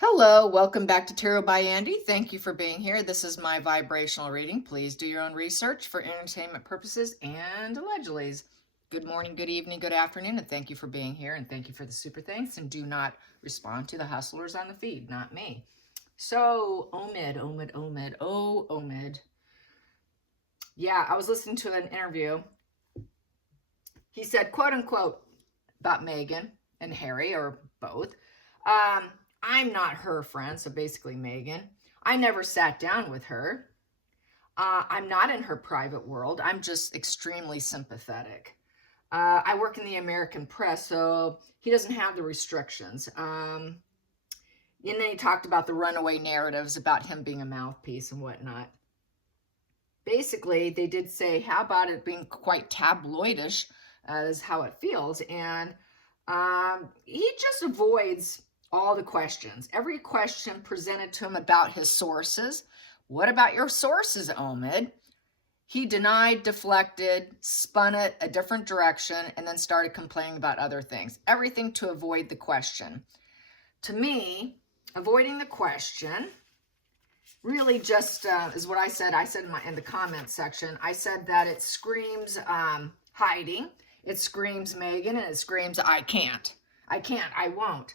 Hello, welcome back to Tarot by Andy. Thank you for being here. This is my vibrational reading. Please do your own research for entertainment purposes and allegedly. Good morning, good evening, good afternoon, and thank you for being here, and thank you for the super thanks, and do not respond to the hustlers on the feed, not me. So, Omid. Yeah, I was listening to an interview. He said, quote unquote, about Meghan and Harry, or both. I'm not her friend, so basically Meghan. I never sat down with her. I'm not in her private world. I'm just extremely sympathetic. I work in the American press, so he doesn't have the restrictions. And then he talked about the runaway narratives about him being a mouthpiece and whatnot. Basically, they did say, how about it being quite tabloidish, is how it feels. And he just avoids all the questions. Every question presented to him about his sources. What about your sources, Omid? He denied, deflected, spun it a different direction, and then started complaining about other things. Everything to avoid the question. To me, avoiding the question really just is what I said. I said in the comment section, I said that it screams hiding, it screams Meghan, and it screams I can't, I won't.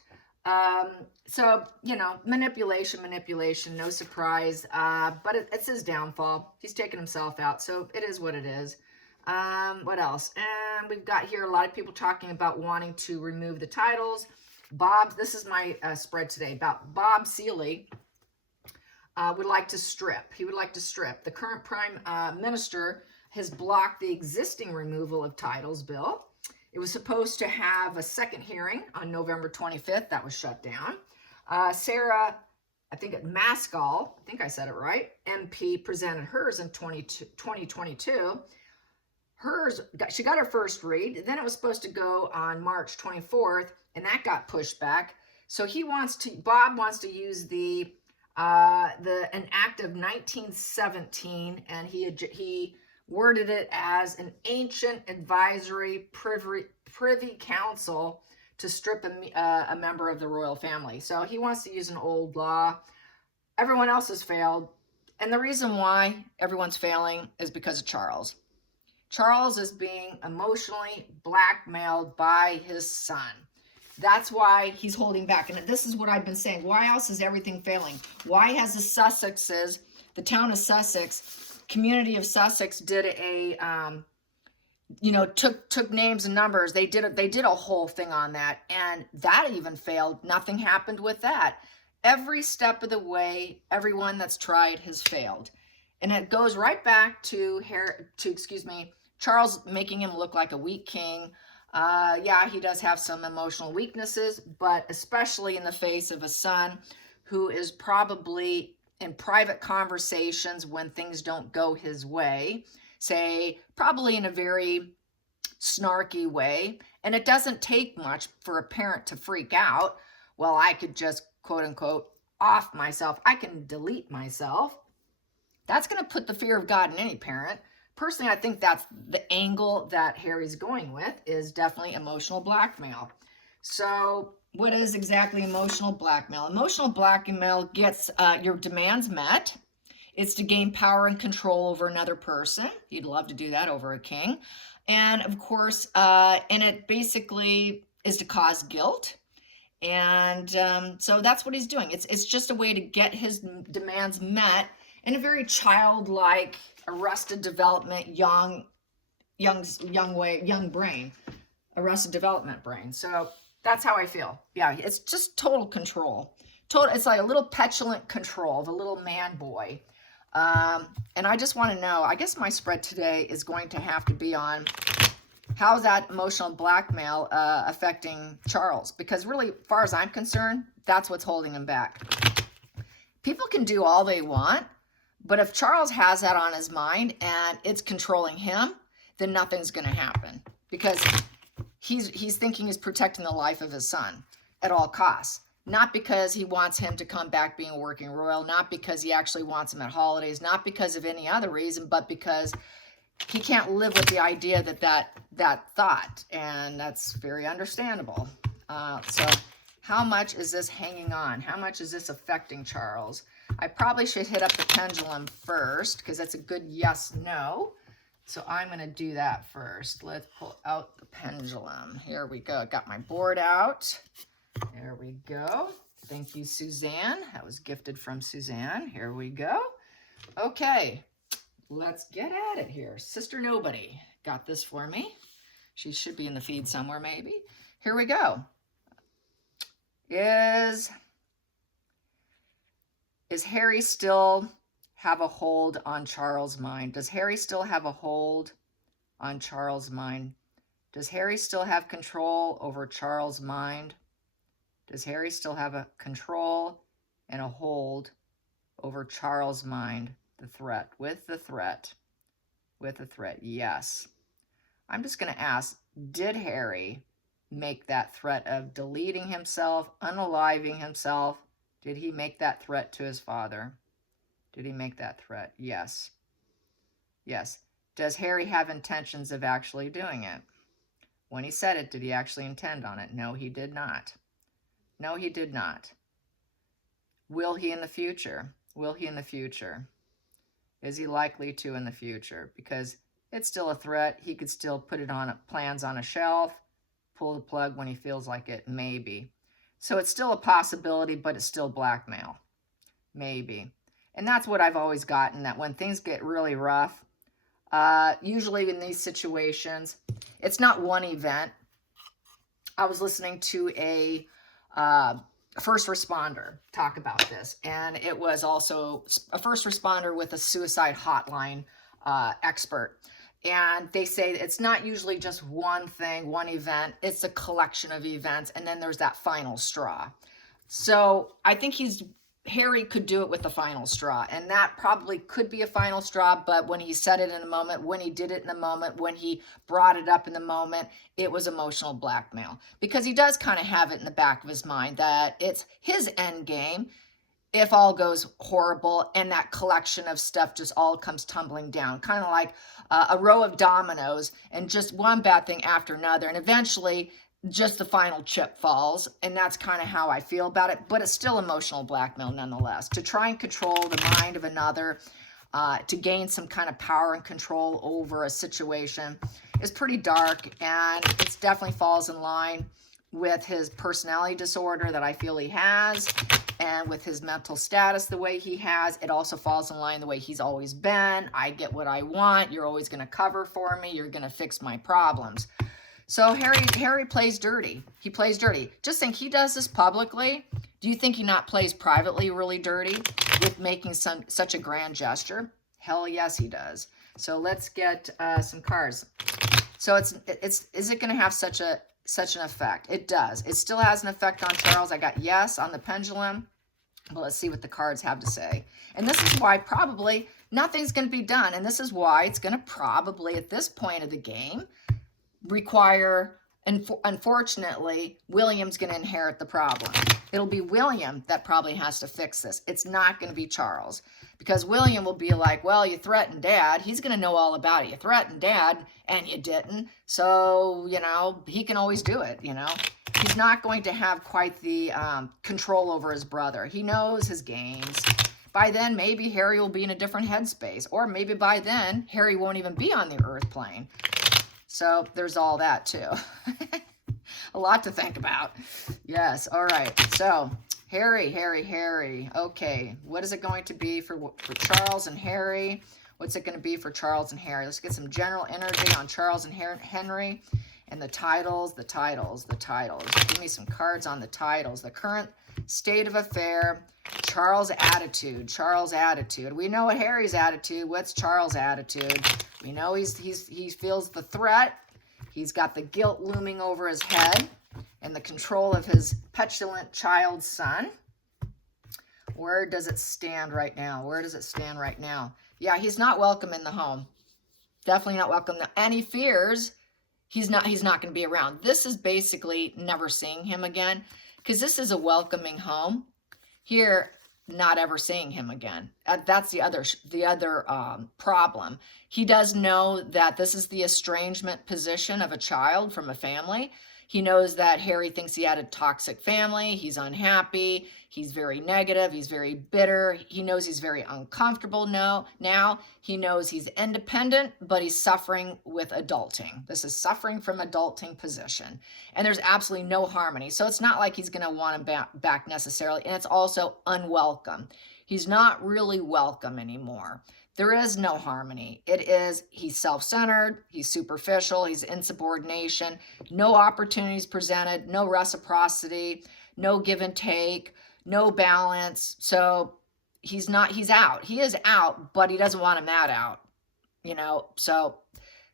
So, you know, manipulation, no surprise. But it's his downfall. He's taken himself out. So it is what it is. What else? And we've got here a lot of people talking about wanting to remove the titles. This is my spread today about Bob Seeley would like to strip. He would like to strip. The current prime minister has blocked the existing removal of titles bill. It was supposed to have a second hearing on November 25th. That was shut down. Sarah, I think Maskell, I think I said it right, MP, presented hers in 2022. She got her first read. Then it was supposed to go on March 24th, and that got pushed back. So Bob wants to use an act of 1917, and he worded it as an ancient advisory privy council to strip a member of the royal family. So he wants to use an old law. Everyone else has failed. And the reason why everyone's failing is because of Charles. Charles is being emotionally blackmailed by his son. That's why he's holding back. And this is what I've been saying. Why else is everything failing? Why has the town of Sussex, community of Sussex did took names and numbers. They did a whole thing on that, and that even failed. Nothing happened with that. Every step of the way, everyone that's tried has failed. And it goes right back to Charles making him look like a weak king. Yeah, he does have some emotional weaknesses, but especially in the face of a son who is probably in private conversations when things don't go his way, say probably in a very snarky way. And it doesn't take much for a parent to freak out. Well, I could just quote unquote off myself. I can delete myself. That's going to put the fear of God in any parent. Personally, I think that's the angle that Harry's going with, is definitely emotional blackmail. So what is exactly emotional blackmail? Emotional blackmail gets your demands met. It's to gain power and control over another person. You'd love to do that over a king. And of course, and it basically is to cause guilt. And so that's what he's doing. It's just a way to get his demands met in a very childlike, arrested development, young brain, arrested development brain. So that's how I feel. Yeah, it's just total control. It's like a little petulant control of a little man boy. And I just want to know, I guess my spread today is going to have to be on how's that emotional blackmail affecting Charles? Because really, as far as I'm concerned, that's what's holding him back. People can do all they want, but if Charles has that on his mind and it's controlling him, then nothing's going to happen, because he's thinking he's protecting the life of his son at all costs. Not because he wants him to come back being a working royal, not because he actually wants him at holidays, not because of any other reason, but because he can't live with the idea that thought, and that's very understandable. So How much is this hanging on? How much is this affecting Charles? I probably should hit up the pendulum first because that's a good yes, no. So I'm going to do that first. Let's pull out the pendulum. Here we go. Got my board out. There we go. Thank you, Suzanne. That was gifted from Suzanne. Here we go. Okay, let's get at it here. Sister Nobody got this for me. She should be in the feed somewhere maybe. Here we go. Is Harry still have a hold on Charles' mind? Does Harry still have a hold on Charles' mind? Does Harry still have control over Charles' mind? Does Harry still have a control and a hold over Charles' mind? The threat, with the threat, yes. I'm just going to ask, did Harry make that threat of deleting himself, unaliving himself? Did he make that threat to his father? Did he make that threat? Yes. Yes. Does Harry have intentions of actually doing it? When he said it, did he actually intend on it? No, he did not. No, he did not. Will he in the future? Will he in the future? Is he likely to in the future? Because it's still a threat. He could still put it on plans on a shelf, pull the plug when he feels like it, maybe. So it's still a possibility, but it's still blackmail, maybe. And that's what I've always gotten, that when things get really rough, usually in these situations, it's not one event. I was listening to a first responder talk about this, and it was also a first responder with a suicide hotline expert. And they say it's not usually just one thing, one event. It's a collection of events, and then there's that final straw. So I think Harry could do it with the final straw, and that probably could be a final straw, but when he said it in a moment, when he did it in a moment, when he brought it up in the moment, it was emotional blackmail. Because he does kind of have it in the back of his mind that it's his end game if all goes horrible and that collection of stuff just all comes tumbling down, kind of like a row of dominoes and just one bad thing after another, and eventually just the final chip falls. And that's kind of how I feel about it, but it's still emotional blackmail nonetheless. To try and control the mind of another, to gain some kind of power and control over a situation is pretty dark, and it definitely falls in line with his personality disorder that I feel he has, and with his mental status the way he has. It also falls in line the way he's always been. I get what I want. You're always going to cover for me. You're going to fix my problems. So Harry plays dirty. He plays dirty. Just think, he does this publicly. Do you think he not plays privately really dirty with making such a grand gesture? Hell yes, he does. So let's get some cards. So is it going to have such an effect? It does. It still has an effect on Charles. I got yes on the pendulum. But let's see what the cards have to say. And this is why probably nothing's going to be done. And this is why it's going to probably, at this point of the game, require, and unfortunately, William's going to inherit the problem. It'll be William that probably has to fix this. It's not going to be Charles, because William will be like, well, you threatened Dad. He's going to know all about it. You threatened Dad and you didn't. So, he can always do it, He's not going to have quite the control over his brother. He knows his games. By then, maybe Harry will be in a different headspace, or maybe by then, Harry won't even be on the Earth plane. So there's all that too. A lot to think about. Yes, all right. So Harry. Okay, what is it going to be for Charles and Harry? What's it going to be for Charles and Harry? Let's get some general energy on Charles and Henry. And the titles. Give me some cards on the titles. The current state of affair, Charles' attitude. We know what Harry's attitude. What's Charles' attitude? We know he feels the threat. He's got the guilt looming over his head and the control of his petulant child son. Where does it stand right now? Yeah, he's not welcome in the home. Definitely not welcome. And he fears he's not going to be around. This is basically never seeing him again, because this is a welcoming home. Here, not ever seeing him again. That's the other problem. He does know that this is the estrangement position of a child from a family. He knows that Harry thinks he had a toxic family. He's unhappy. He's very negative. He's very bitter. He knows he's very uncomfortable now. He knows he's independent, but he's suffering with adulting. This is suffering from adulting position. And there's absolutely no harmony. So it's not like he's going to want him back necessarily. And it's also unwelcome. He's not really welcome anymore. There is no harmony. He's self-centered, he's superficial, he's insubordination, no opportunities presented, no reciprocity, no give and take, no balance. So he's out. He is out, but he doesn't want him that out, so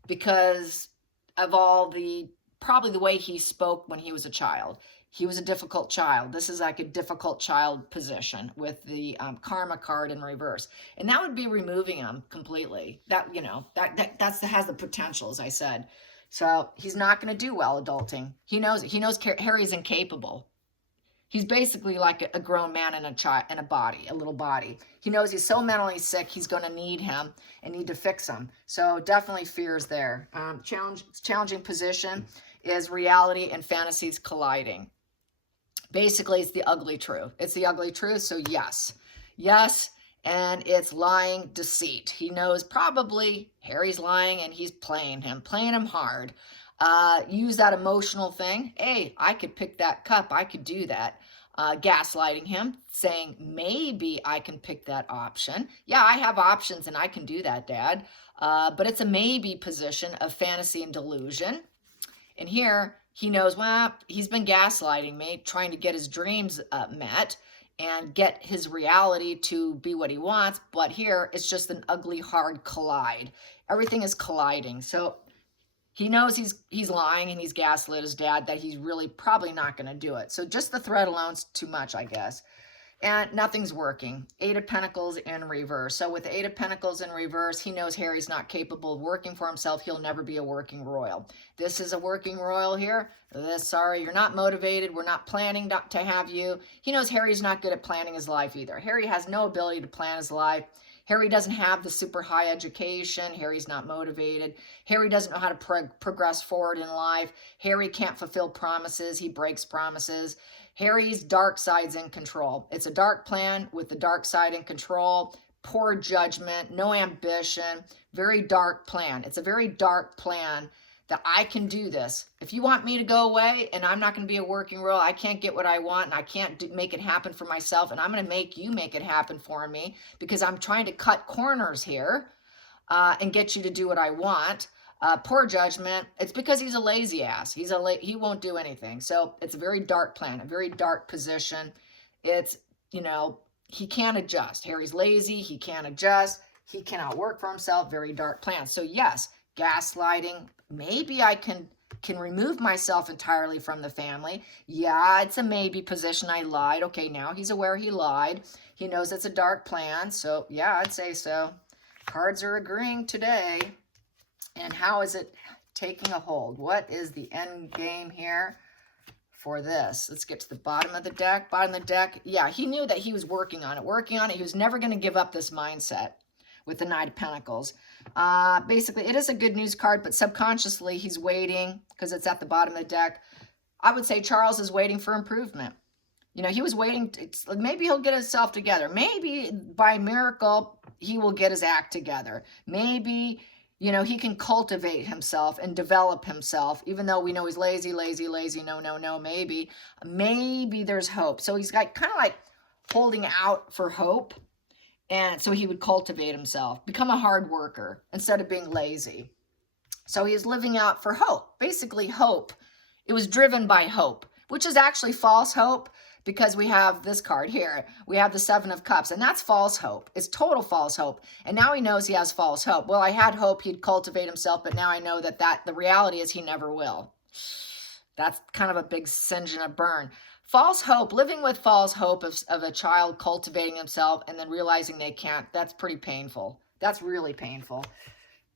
because of probably the way he spoke when he was a child. He was a difficult child. This is like a difficult child position with the karma card in reverse. And that would be removing him completely. That has the potential, as I said. So he's not going to do well adulting. He knows Harry's incapable. He's basically like a grown man in a body, a little body. He knows he's so mentally sick, he's going to need him and need to fix him. So definitely fears there. Challenging position is reality and fantasies colliding. Basically, it's the ugly truth. It's the ugly truth, so yes. Yes, and it's lying deceit. He knows probably Harry's lying and he's playing him hard. Use that emotional thing. Hey, I could pick that cup. I could do that. Gaslighting him, saying, maybe I can pick that option. Yeah, I have options and I can do that, Dad. But it's a maybe position of fantasy and delusion. And here, he knows, well, he's been gaslighting me, trying to get his dreams met and get his reality to be what he wants. But here, it's just an ugly, hard collide. Everything is colliding. So he knows he's lying and he's gaslit his dad, that he's really probably not going to do it. So just the threat alone's too much, I guess. And nothing's working. 8 of Pentacles in reverse. So with 8 of Pentacles in reverse, he knows Harry's not capable of working for himself. He'll never be a working royal. This is a working royal here. Sorry, you're not motivated. We're not planning to have you. He knows Harry's not good at planning his life either. Harry has no ability to plan his life. Harry doesn't have the super high education. Harry's not motivated. Harry doesn't know how to progress forward in life. Harry can't fulfill promises. He breaks promises. Harry's dark side's in control. It's a dark plan with the dark side in control. Poor judgment, no ambition, very dark plan. It's a very dark plan that I can do this. If you want me to go away and I'm not going to be a working royal, I can't get what I want and I can't make it happen for myself, and I'm going to make you make it happen for me because I'm trying to cut corners here and get you to do what I want. Poor judgment. It's because he's a lazy ass. He won't do anything. So it's a very dark plan, a very dark position. It's, he can't adjust. Harry's lazy. He can't adjust. He cannot work for himself. Very dark plan. So yes, gaslighting. Maybe I can remove myself entirely from the family. Yeah, it's a maybe position. I lied. Okay, now he's aware he lied. He knows it's a dark plan. So yeah, I'd say so. Cards are agreeing today. And how is it taking a hold? What is the end game here for this? Let's get to the bottom of the deck. Bottom of the deck. Yeah, he knew that he was working on it. He was never going to give up this mindset with the Knight of Pentacles. Basically, it is a good news card, but subconsciously he's waiting because it's at the bottom of the deck. I would say Charles is waiting for improvement. He was waiting. Maybe he'll get himself together. Maybe by miracle, he will get his act together. Maybe he can cultivate himself and develop himself, even though we know he's lazy, no, maybe there's hope. So he's got kind of like holding out for hope. And so he would cultivate himself, become a hard worker instead of being lazy. So he is living out for hope, basically hope. It was driven by hope, which is actually false hope, because we have this card here. We have the 7 of Cups, and that's false hope. It's total false hope. And now he knows he has false hope. Well, I had hope he'd cultivate himself, but now I know that the reality is he never will. That's kind of a big singe and a burn. False hope, living with false hope of a child cultivating himself and then realizing they can't, that's pretty painful. That's really painful.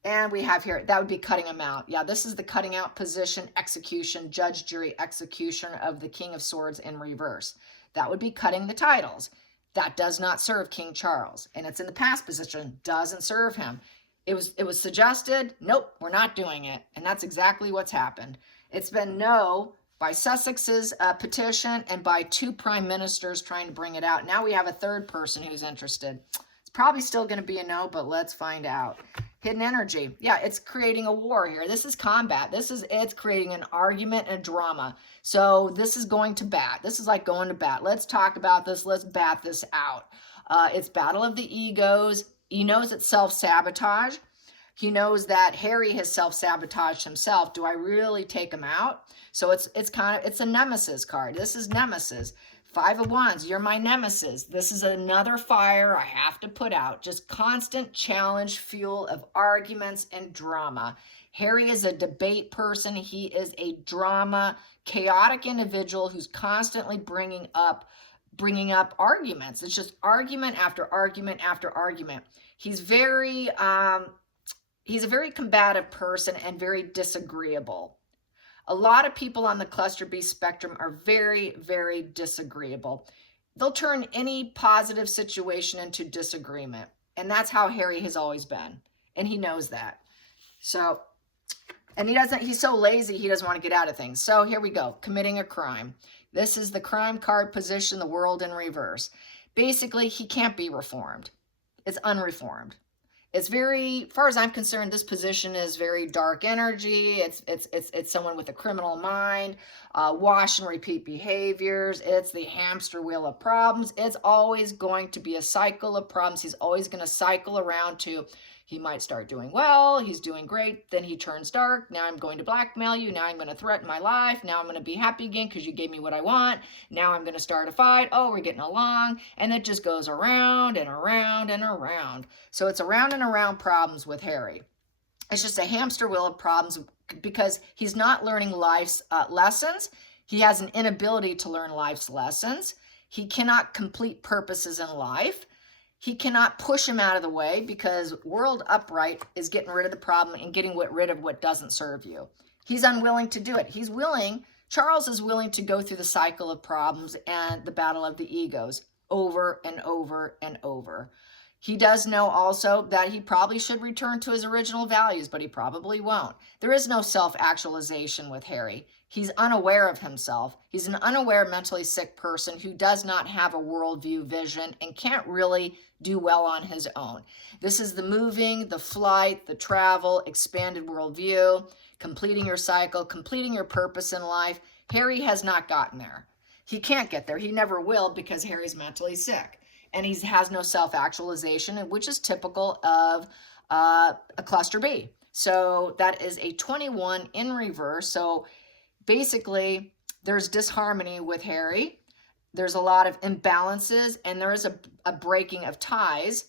And we have here, that would be cutting him out. Yeah, this is the cutting out position, execution, judge, jury, execution of the King of Swords in reverse. That would be cutting the titles. That does not serve King Charles. And it's in the past position, doesn't serve him. It was suggested, nope, we're not doing it. And that's exactly what's happened. It's been no, by Sussex's petition, and by 2 prime ministers trying to bring it out. Now we have a third person who's interested. It's probably still going to be a no, but let's find out. Hidden energy. Yeah, it's creating a war here. This is combat. It's creating an argument and a drama. So this is going to bat. This is like going to bat. Let's talk about this. Let's bat this out. It's battle of the egos. He knows it's self-sabotage. He knows that Harry has self-sabotaged himself. Do I really take him out? So it's a nemesis card. This is nemesis. 5 of Wands, you're my nemesis. This is another fire I have to put out. Just constant challenge, fuel of arguments and drama. Harry is a debate person. He is a drama, chaotic individual who's constantly bringing up arguments. It's just argument after argument after argument. He's a very combative person and very disagreeable. A lot of people on the cluster B spectrum are very, very disagreeable. They'll turn any positive situation into disagreement. And that's how Harry has always been. And he knows that. So, and he's so lazy, he doesn't want to get out of things. So here we go, committing a crime. This is the crime card position, the world in reverse. Basically, he can't be reformed. It's unreformed. It's very, as far as I'm concerned, this position is very dark energy. It's someone with a criminal mind, wash and repeat behaviors. It's the hamster wheel of problems. It's always going to be a cycle of problems. He's always going to cycle around to, he might start doing well, he's doing great, then he turns dark. Now I'm going to blackmail you. Now I'm going to threaten my life. Now I'm going to be happy again because you gave me what I want. Now I'm going to start a fight. Oh, we're getting along. And it just goes around and around and around. So it's around and around problems with Harry. It's just a hamster wheel of problems because he's not learning life's lessons. He has an inability to learn life's lessons. He cannot complete purposes in life. He cannot push him out of the way because world upright is getting rid of the problem and getting rid of what doesn't serve you. He's unwilling to do it. Charles is willing to go through the cycle of problems and the battle of the egos over and over and over. He does know also that he probably should return to his original values, but he probably won't. There is no self-actualization with Harry. He's unaware of himself. He's an unaware, mentally sick person who does not have a worldview vision and can't really do well on his own. This is the moving, the flight, the travel, expanded worldview, completing your cycle, completing your purpose in life. Harry has not gotten there. He can't get there. He never will because Harry's mentally sick. And he has no self-actualization, which is typical of a cluster B. So that is a 21 in reverse. So basically, there's disharmony with Harry. There's a lot of imbalances, and there is a breaking of ties.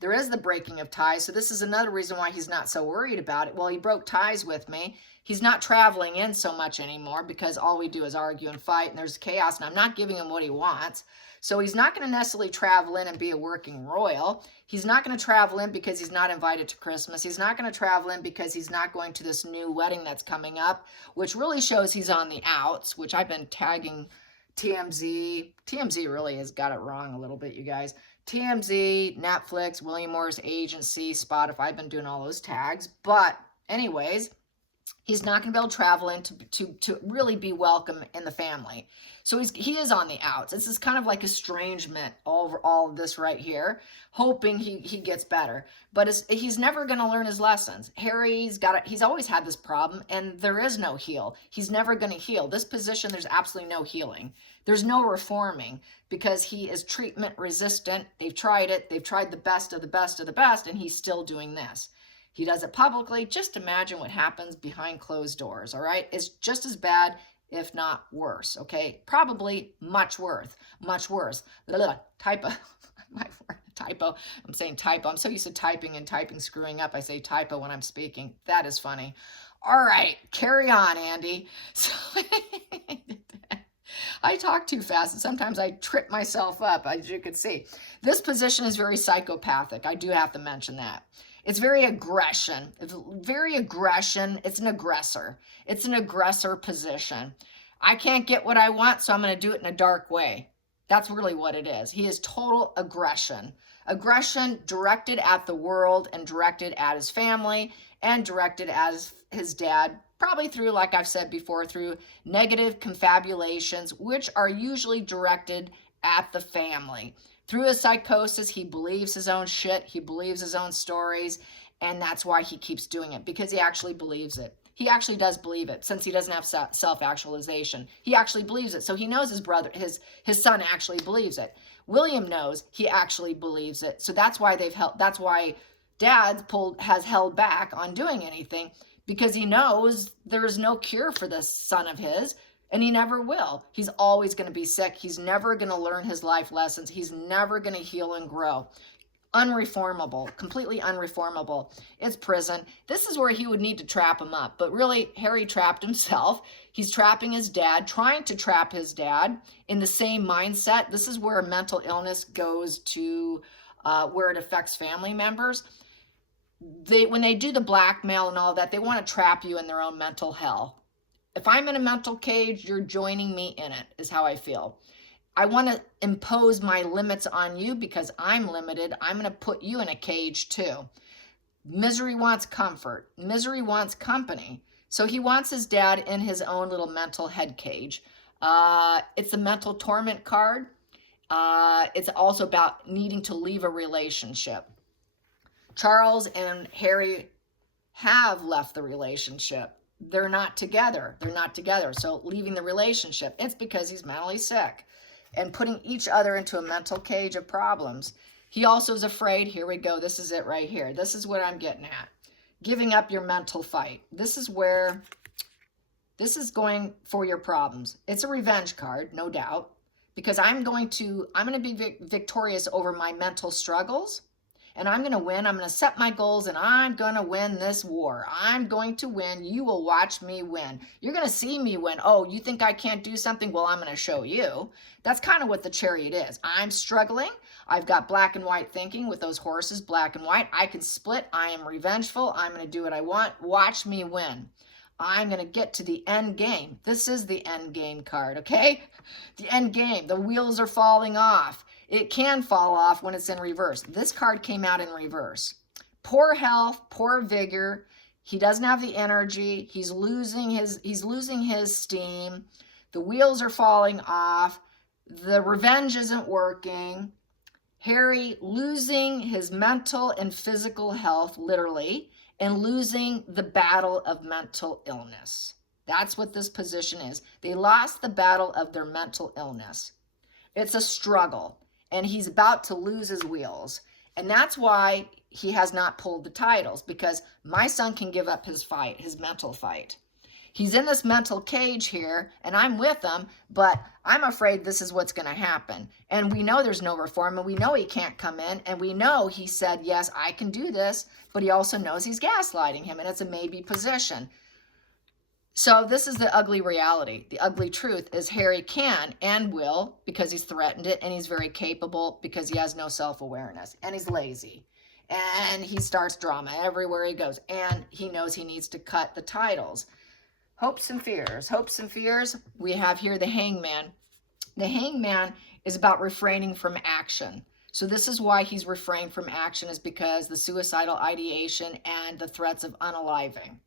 There is the breaking of ties. So this is another reason why he's not so worried about it. Well, he broke ties with me. He's not traveling in so much anymore because all we do is argue and fight, and there's chaos, and I'm not giving him what he wants. So he's not going to necessarily travel in and be a working royal. He's not going to travel in because he's not invited to Christmas. He's not going to travel in because he's not going to this new wedding that's coming up, which really shows he's on the outs, which I've been tagging TMZ. TMZ really has got it wrong a little bit, you guys. TMZ, Netflix, William Morris Agency, Spotify. I've been doing all those tags. But anyways, he's not going to be able to travel in to really be welcome in the family. So he is on the outs. This is kind of like estrangement over all of this right here, hoping he gets better. But he's never going to learn his lessons. Harry's always had this problem, and there is no heal. He's never going to heal. This position, there's absolutely no healing. There's no reforming because he is treatment resistant. They've tried it. They've tried the best of the best of the best, and he's still doing this. He does it publicly. Just imagine what happens behind closed doors, all right? It's just as bad, if not worse, okay? Probably much worse, much worse. Typo, typo. I'm saying typo. I'm so used to typing and typing screwing up. I say typo when I'm speaking. That is funny. All right, carry on, Andy. So I talk too fast, and sometimes I trip myself up, as you can see. This position is very psychopathic. I do have to mention that. It's very aggression. It's an aggressor. It's an aggressor position. I can't get what I want, so I'm going to do it in a dark way. That's really what it is. He is total aggression. Aggression directed at the world and directed at his family and directed at his dad, probably through, like I've said before, through negative confabulations, which are usually directed at the family. Through his psychosis, he believes his own shit, he believes his own stories, and that's why he keeps doing it, because he actually believes it. He actually does believe it, since he doesn't have self-actualization. He actually believes it, so he knows his son actually believes it. William knows he actually believes it, so that's why that's why Dad has held back on doing anything, because he knows there's no cure for this son of his, and he never will. He's always going to be sick. He's never going to learn his life lessons. He's never going to heal and grow. Unreformable, completely unreformable. It's prison. This is where he would need to trap him up. But really, Harry trapped himself. He's trapping his dad, trying to trap his dad in the same mindset. This is where mental illness goes to where it affects family members. When they do the blackmail and all that, they want to trap you in their own mental hell. If I'm in a mental cage, you're joining me in it, is how I feel. I want to impose my limits on you because I'm limited. I'm going to put you in a cage too. Misery wants comfort. Misery wants company. So he wants his dad in his own little mental head cage. It's a mental torment card. It's also about needing to leave a relationship. Charles and Harry have left the relationship. They're not together. They're not together. So leaving the relationship, it's because he's mentally sick and putting each other into a mental cage of problems. He also is afraid. Here we go. This is it right here. This is what I'm getting at. Giving up your mental fight. This is going for your problems. It's a revenge card, no doubt, because I'm going to be victorious over my mental struggles. And I'm going to win. I'm going to set my goals, and I'm going to win this war. I'm going to win. You will watch me win. You're going to see me win. Oh, you think I can't do something? Well, I'm going to show you. That's kind of what the Chariot is. I'm struggling. I've got black and white thinking with those horses, black and white. I can split. I am revengeful. I'm going to do what I want. Watch me win. I'm going to get to the end game. This is the end game card, okay? The end game. The wheels are falling off. It can fall off when it's in reverse. This card came out in reverse. Poor health, poor vigor. He doesn't have the energy. He's losing his steam. The wheels are falling off. The revenge isn't working. Harry losing his mental and physical health, literally, and losing the battle of mental illness. That's what this position is. They lost the battle of their mental illness. It's a struggle. And he's about to lose his wheels. And that's why he has not pulled the titles, because my son can give up his fight, his mental fight. He's in this mental cage here, and I'm with him, but I'm afraid this is what's going to happen. And we know there's no reform, and we know he can't come in, and we know he said, yes, I can do this, but he also knows he's gaslighting him, and it's a maybe position. So this is the ugly reality. The ugly truth is Harry can and will, because he's threatened it, and he's very capable because he has no self-awareness, and he's lazy, and he starts drama everywhere he goes, and he knows he needs to cut the titles. Hopes and fears. Hopes and fears. We have here the Hangman. The Hangman is about refraining from action. So this is why he's refrained from action, is because the suicidal ideation and the threats of unaliving.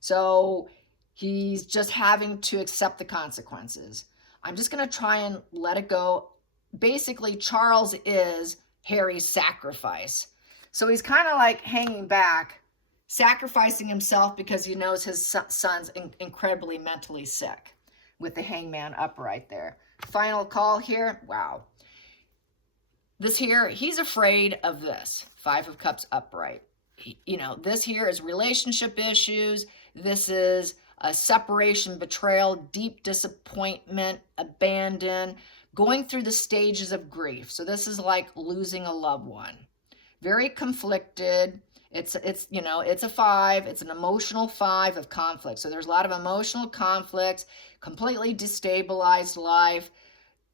So he's just having to accept the consequences. I'm just going to try and let it go. Basically, Charles is Harry's sacrifice. So he's kind of like hanging back, sacrificing himself because he knows his son's incredibly mentally sick, with the Hangman upright there. Final call here. Wow. This here, he's afraid of this. Five of Cups upright. This here is relationship issues. This is a separation, betrayal, deep disappointment, abandon, going through the stages of grief. So this is like losing a loved one. Very conflicted. It's a 5. It's an emotional 5 of conflict. So there's a lot of emotional conflicts, completely destabilized life.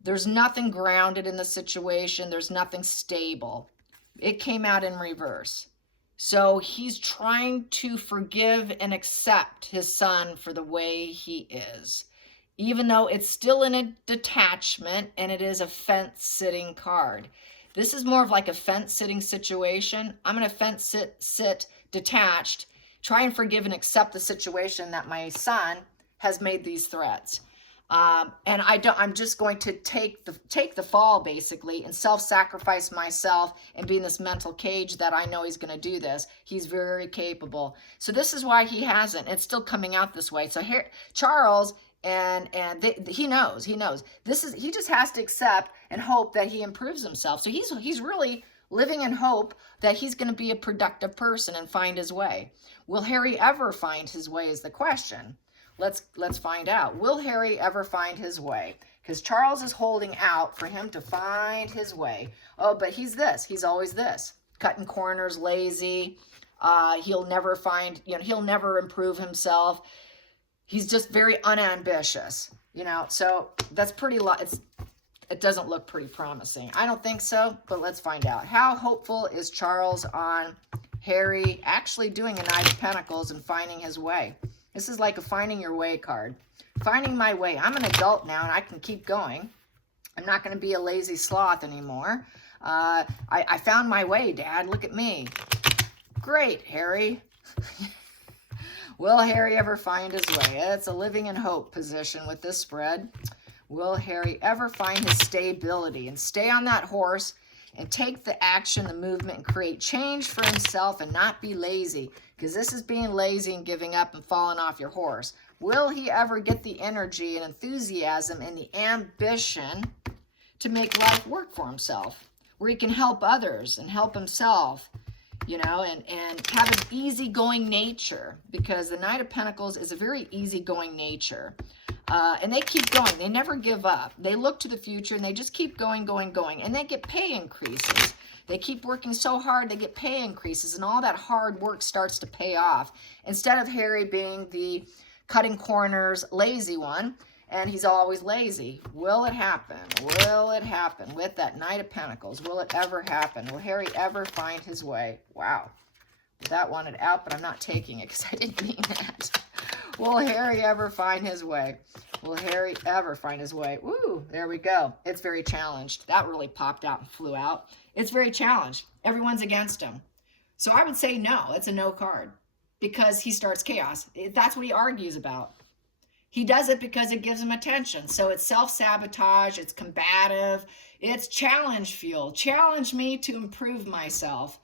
There's nothing grounded in the situation. There's nothing stable. It came out in reverse. So he's trying to forgive and accept his son for the way he is, even though it's still in a detachment and it is a fence-sitting card. This is more of like a fence-sitting situation. I'm going to fence sit detached Try and forgive and accept the situation that my son has made these threats. And I'm just going to take the fall, basically, and self-sacrifice myself and be in this mental cage that I know he's going to do this. He's very capable. So this is why he hasn't. It's still coming out this way. So here, Charles, he knows. He just has to accept and hope that he improves himself. So he's really living in hope that he's going to be a productive person and find his way. Will Harry ever find his way is the question. Let's find out. Will Harry ever find his way? Because Charles is holding out for him to find his way. Oh, but he's always this. Cutting corners, lazy. He'll never find, he'll never improve himself. He's just very unambitious, so that's it doesn't look pretty promising. I don't think so, but let's find out. How hopeful is Charles on Harry actually doing a Knight of Pentacles and finding his way? This is like a finding your way card. Finding my way. I'm an adult now and I can keep going. I'm not going to be a lazy sloth anymore. I found my way, Dad. Look at me. Great, Harry. Will Harry ever find his way? It's a living in hope position with this spread. Will Harry ever find his stability and stay on that horse and take the action, the movement, and create change for himself and not be lazy? Because this is being lazy and giving up and falling off your horse. Will he ever get the energy and enthusiasm and the ambition to make life work for himself, where he can help others and help himself, and have an easygoing nature? Because the Knight of Pentacles is a very easygoing nature. And they keep going. They never give up. They look to the future and they just keep going, going, going. And they get pay increases. They keep working so hard, they get pay increases. And all that hard work starts to pay off. Instead of Harry being the cutting corners, lazy one, and he's always lazy. Will it happen? Will it happen with that Knight of Pentacles? Will it ever happen? Will Harry ever find his way? Wow. That wanted out, but I'm not taking it because I didn't mean that. Will Harry ever find his way? Will Harry ever find his way? Woo, there we go. It's very challenged. That really popped out and flew out. It's very challenged. Everyone's against him. So I would say no. It's a no card because he starts chaos. That's what he argues about. He does it because it gives him attention. So it's self-sabotage. It's combative. It's challenge fuel. Challenge me to improve myself.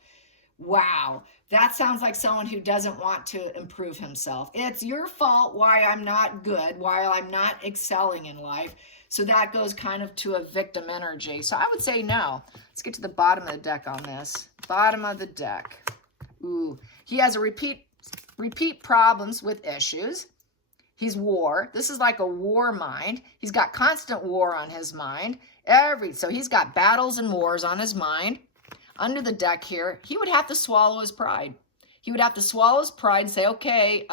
Wow. That sounds like someone who doesn't want to improve himself. It's your fault why I'm not good, why I'm not excelling in life. So that goes kind of to a victim energy. So I would say no. Let's get to the bottom of the deck on this. Bottom of the deck. Ooh. He has a repeat problems with issues. He's war. This is like a war mind. He's got constant war on his mind. So he's got battles and wars on his mind. Under the deck here, he would have to swallow his pride. He would have to swallow his pride and say, okay,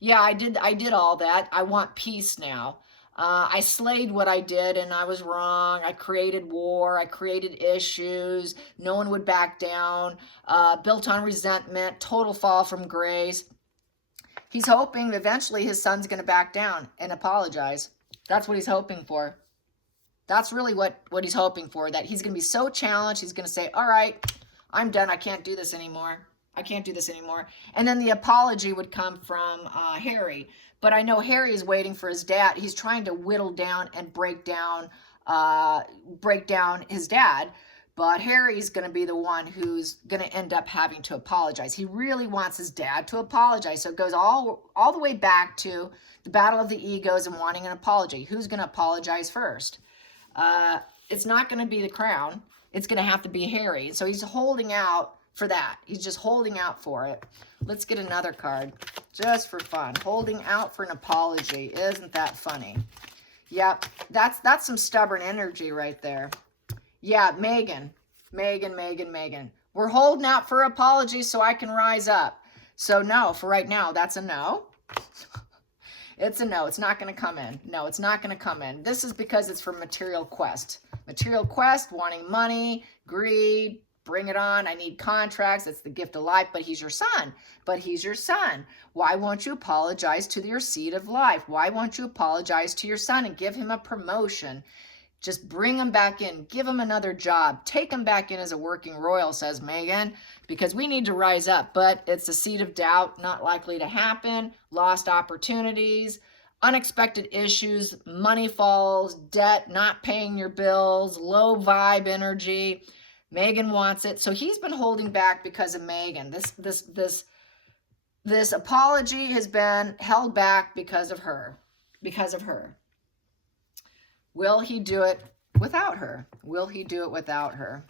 yeah, I did all that. I want peace now. I slayed what I did and I was wrong. I created war. I created issues. No one would back down. Built on resentment. Total fall from grace. He's hoping eventually his son's going to back down and apologize. That's what he's hoping for. That's really what he's hoping for, that he's going to be so challenged, he's going to say, all right, I'm done. I can't do this anymore. I can't do this anymore. And then the apology would come from Harry. But I know Harry is waiting for his dad. He's trying to whittle down and break down his dad. But Harry's going to be the one who's going to end up having to apologize. He really wants his dad to apologize. So it goes all the way back to the battle of the egos and wanting an apology. Who's going to apologize first? It's not going to be the crown. It's going to have to be Harry. So he's holding out for that. He's just holding out for it. Let's get another card just for fun. Holding out for an apology. Isn't that funny? Yep, that's some stubborn energy right there. Yeah, Megan. We're holding out for apologies so I can rise up. So no, for right now, that's a no. It's a no. It's not going to come in. No, it's not going to come in. This is because it's for material quest. Material quest, wanting money, greed, bring it on. I need contracts. It's the gift of life, but he's your son. But he's your son. Why won't you apologize to your seed of life? Why won't you apologize to your son and give him a promotion? Just bring him back in. Give him another job. Take him back in as a working royal, says Meghan, because we need to rise up. But it's a seed of doubt, not likely to happen. Lost opportunities, unexpected issues, money falls, debt, not paying your bills, low vibe energy. Meghan wants it. So he's been holding back because of Meghan. This apology has been held back because of her. Because of her. Will he do it without her? Will he do it without her?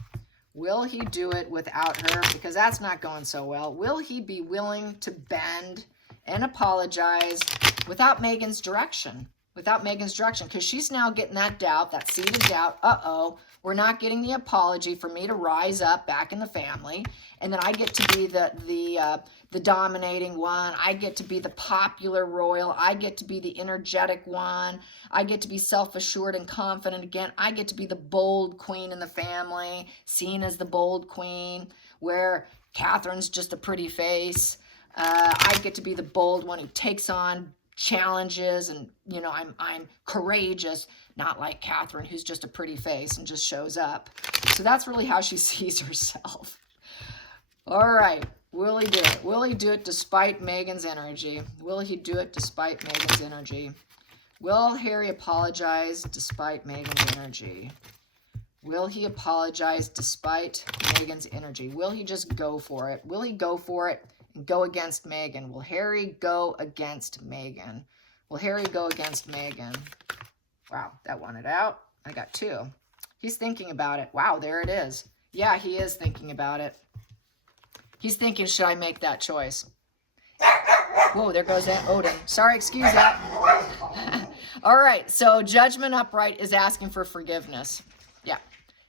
Will he do it without her? Because that's not going so well. Will he be willing to bend and apologize without Meghan's direction? Without Meghan's direction, because she's now getting that doubt, that seed of doubt. Uh-oh, we're not getting the apology for me to rise up back in the family, and then I get to be the dominating one. I get to be the popular royal. I get to be the energetic one. I get to be self-assured and confident again. I get to be the bold queen in the family, seen as the bold queen, where Catherine's just a pretty face. I get to be the bold one who takes on challenges, and you know, I'm courageous, not like Catherine, who's just a pretty face and just shows up. So that's really how she sees herself. All right, will he do it? Will he do it despite Meghan's energy? Will he do it despite Meghan's energy? Will Harry apologize despite Meghan's energy? Will he apologize despite Meghan's energy? Will he just go for it? Will he go for it and go against Meghan? Will Harry go against Meghan? Will Harry go against Meghan? Wow, that wanted out. I got 2. He's thinking about it. Wow, there it is. Yeah, he is thinking about it. He's thinking, should I make that choice? Whoa, there goes Aunt Odin. Sorry, excuse that. All right, so Judgment Upright is asking for forgiveness. Yeah.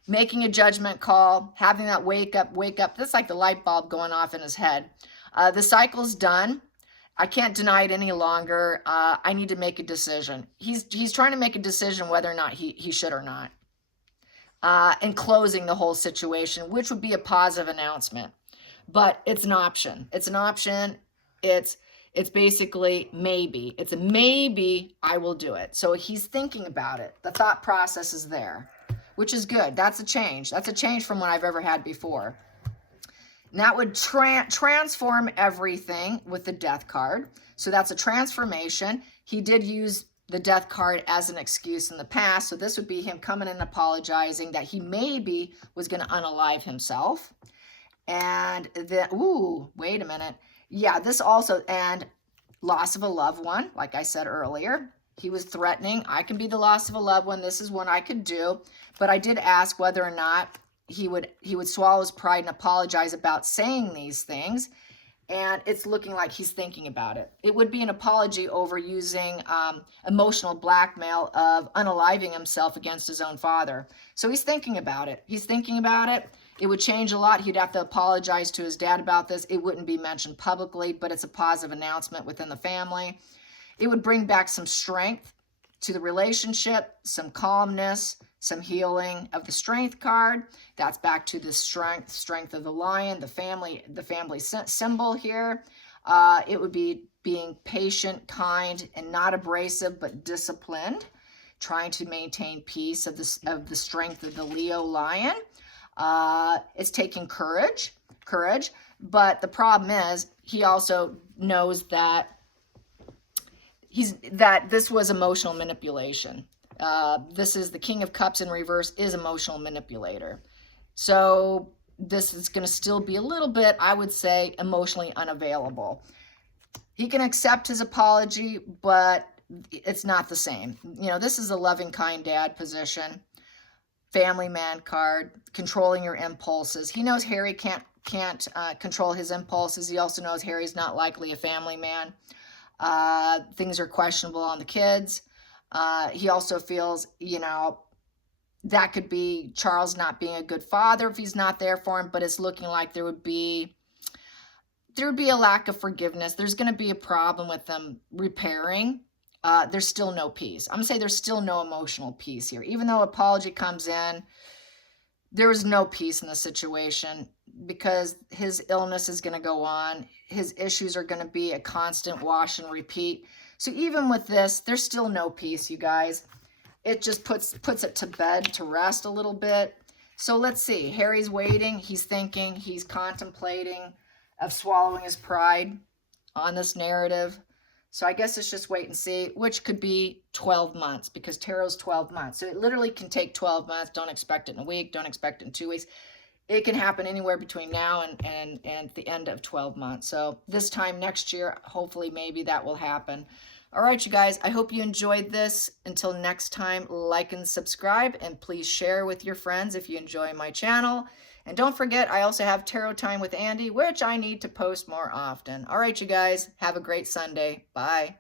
Making a judgment call, having that wake up. That's like the light bulb going off in his head. The cycle's done. I can't deny it any longer. I need to make a decision. He's trying to make a decision whether or not he should or not. And closing the whole situation, which would be a positive announcement. But it's an option. It's an option. It's basically maybe. It's a maybe I will do it. So he's thinking about it. The thought process is there, which is good. That's a change. That's a change from what I've ever had before. And that would transform everything with the death card. So that's a transformation. He did use the death card as an excuse in the past. So this would be him coming and apologizing that he maybe was going to unalive himself. And then, ooh, wait a minute. Yeah, this also, and loss of a loved one, like I said earlier. He was threatening, I can be the loss of a loved one. This is what I could do. But I did ask whether or not he would swallow his pride and apologize about saying these things. And it's looking like he's thinking about it. It would be an apology over using emotional blackmail of unaliving himself against his own father. So he's thinking about it. He's thinking about it. It would change a lot. He'd have to apologize to his dad about this. It wouldn't be mentioned publicly, but it's a positive announcement within the family. It would bring back some strength to the relationship, some calmness, some healing of the strength card. That's back to the strength of the lion, the family symbol here. It would be being patient, kind, and not abrasive, but disciplined, trying to maintain peace of the strength of the Leo lion. It's taking courage, but the problem is he also knows that this was emotional manipulation. This is the King of Cups in reverse is emotional manipulator. So this is going to still be a little bit, I would say, emotionally unavailable. He can accept his apology, but it's not the same. You know, this is a loving, kind dad position. Family man card, controlling your impulses. He knows Harry can't control his impulses. He also knows Harry's not likely a family man. Things are questionable on the kids. He also feels, you know, that could be Charles not being a good father if he's not there for him, but it's looking like there would be a lack of forgiveness. There's going to be a problem with them repairing. There's still no peace. I'm going to say there's still no emotional peace here. Even though apology comes in, there is no peace in the situation because his illness is going to go on. His issues are going to be a constant wash and repeat. So even with this, there's still no peace, you guys. it just puts it to bed, to rest a little bit. So let's see. Harry's waiting. He's thinking. He's contemplating of swallowing his pride on this narrative. So I guess it's just wait and see, which could be 12 months because tarot's 12 months. So it literally can take 12 months. Don't expect it in a week. Don't expect it in 2 weeks. It can happen anywhere between now and the end of 12 months. So this time next year, hopefully maybe that will happen. All right, you guys, I hope you enjoyed this. Until next time, like and subscribe, and please share with your friends if you enjoy my channel. And don't forget, I also have Tarot Time with Andy, which I need to post more often. All right, you guys, have a great Sunday. Bye.